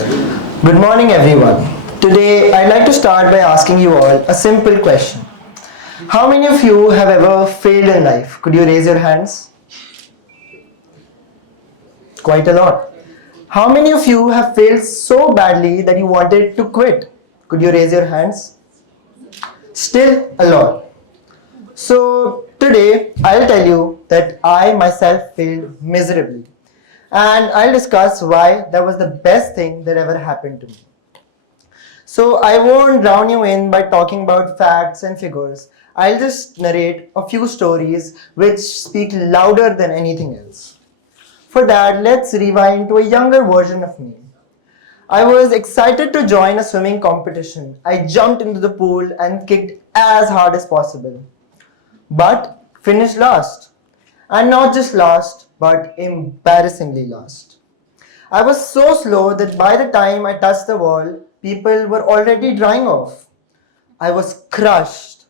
Good morning, everyone. Today, I'd like to start by asking you all a simple question. How many of you have ever failed in life? Could you raise your hands? Quite a lot. How many of you have failed so badly that you wanted to quit? Could you raise your hands? Still a lot. So, today, I'll tell you that I myself failed miserably. And I'll discuss why that was the best thing that ever happened to me. So I won't drown you in by talking about facts and figures. I'll just narrate a few stories which speak louder than anything else. For that, let's rewind to a younger version of me. I was excited to join a swimming competition. I jumped into the pool and kicked as hard as possible. But finished last. And not just last, but embarrassingly last. I was so slow that by the time I touched the wall, people were already drying off. I was crushed.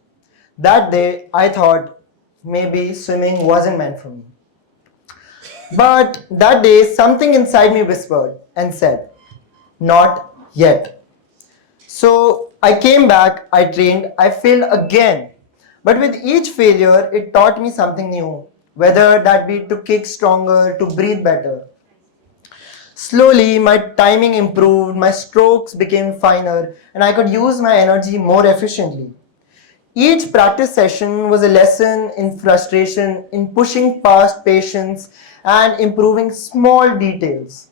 That day, I thought maybe swimming wasn't meant for me. But that day, something inside me whispered and said, not yet. So I came back, I trained, I failed again. But with each failure, it taught me something new, whether that be to kick stronger, to breathe better. Slowly, my timing improved, my strokes became finer, and I could use my energy more efficiently. Each practice session was a lesson in frustration, in pushing past patience, and improving small details.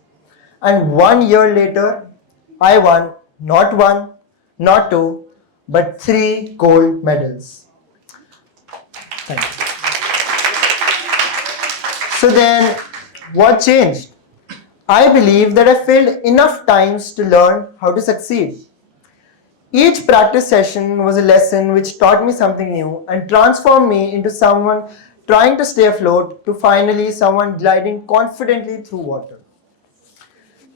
And 1 year later, I won not one, not two, but three gold medals. Thank you. So then, what changed? I believe that I failed enough times to learn how to succeed. Each practice session was a lesson which taught me something new and transformed me into someone trying to stay afloat to finally someone gliding confidently through water.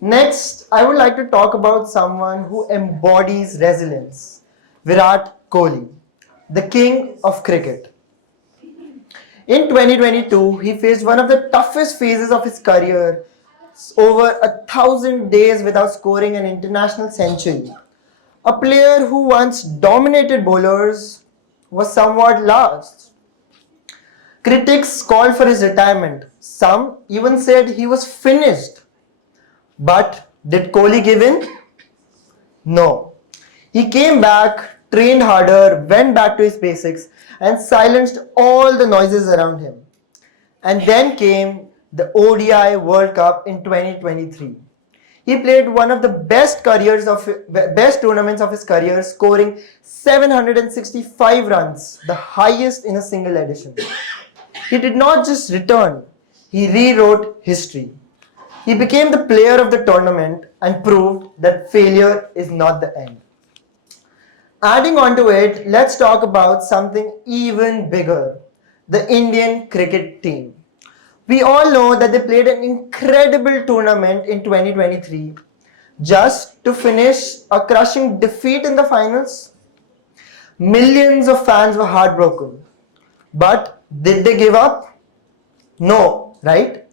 Next, I would like to talk about someone who embodies resilience, Virat Kohli, the king of cricket. In 2022, he faced one of the toughest phases of his career, over 1,000 days without scoring an international century. A player who once dominated bowlers was somewhat lost. Critics called for his retirement. Some even said he was finished. But did Kohli give in? No. He came back, trained harder, went back to his basics, and silenced all the noises around him. And then came the ODI World Cup in 2023. He played one of the best tournaments of his career, scoring 765 runs, the highest in a single edition. He did not just return, he rewrote history. He became the player of the tournament and proved that failure is not the end. Adding on to it, let's talk about something even bigger, the Indian cricket team. We all know that they played an incredible tournament in 2023 just to finish a crushing defeat in the finals. Millions of fans were heartbroken. But did they give up? No, right?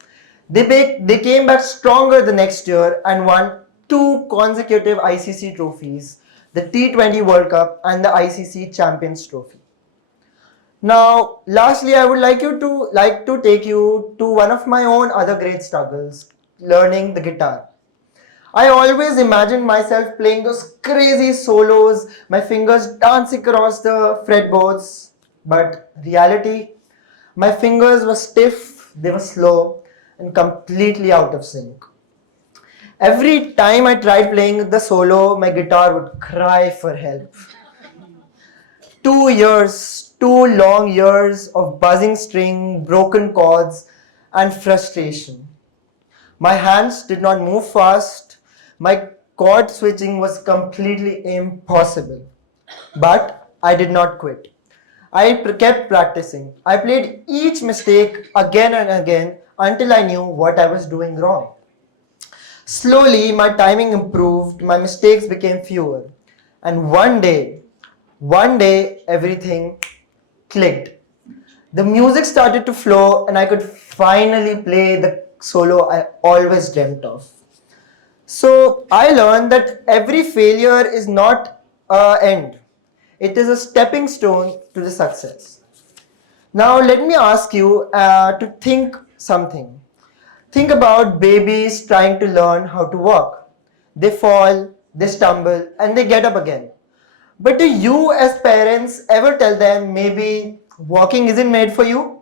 They came back stronger the next year and won two consecutive ICC trophies, the T20 World Cup and the ICC Champions Trophy. Now, lastly, I would like to take you to one of my own other great struggles, learning the guitar. I always imagined myself playing those crazy solos, my fingers dance across the fretboards. But reality, my fingers were stiff, they were slow, and completely out of sync. Every time I tried playing the solo, my guitar would cry for help. 2 years, 2 long years of buzzing string, broken chords, and frustration. My hands did not move fast. My chord switching was completely impossible. But I did not quit. I kept practicing. I played each mistake again and again until I knew what I was doing wrong. Slowly, my timing improved, my mistakes became fewer. And one day, everything clicked. The music started to flow, and I could finally play the solo I always dreamt of. So I learned that every failure is not an end. It is a stepping stone to the success. Now let me ask you to think something. Think about babies trying to learn how to walk. They fall, they stumble, and they get up again. But do you, as parents, ever tell them maybe walking isn't made for you?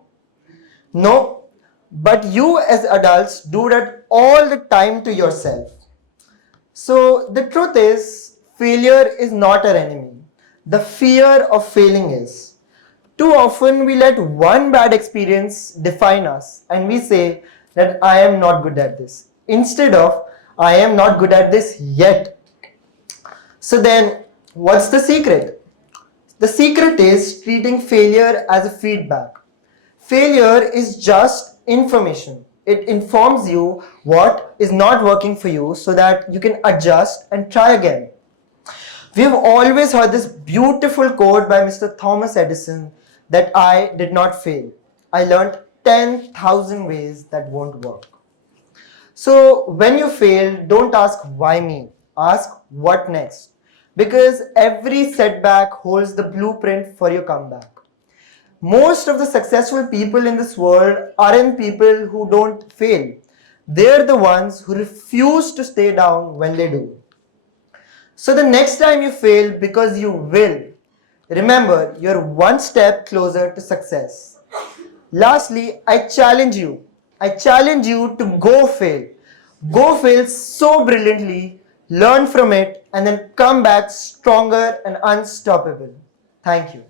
No. But you, as adults, do that all the time to yourself. So the truth is, failure is not our enemy. The fear of failing is. Too often we let one bad experience define us and we say that I am not good at this instead of I am not good at this yet. So then what's the secret? The secret is treating failure as a feedback. Failure is just information. It informs you what is not working for you so that you can adjust and try again. We have always heard this beautiful quote by Mr. Thomas Edison that I did not fail. I learned 10,000 ways that won't work. So when you fail, don't ask why me, ask what next. Because every setback holds the blueprint for your comeback. Most of the successful people in this world aren't people who don't fail. They're the ones who refuse to stay down when they do. So the next time you fail, because you will, remember you're one step closer to success. Lastly, I challenge you. I challenge you to go fail. Go fail so brilliantly, learn from it, and then come back stronger and unstoppable. Thank you.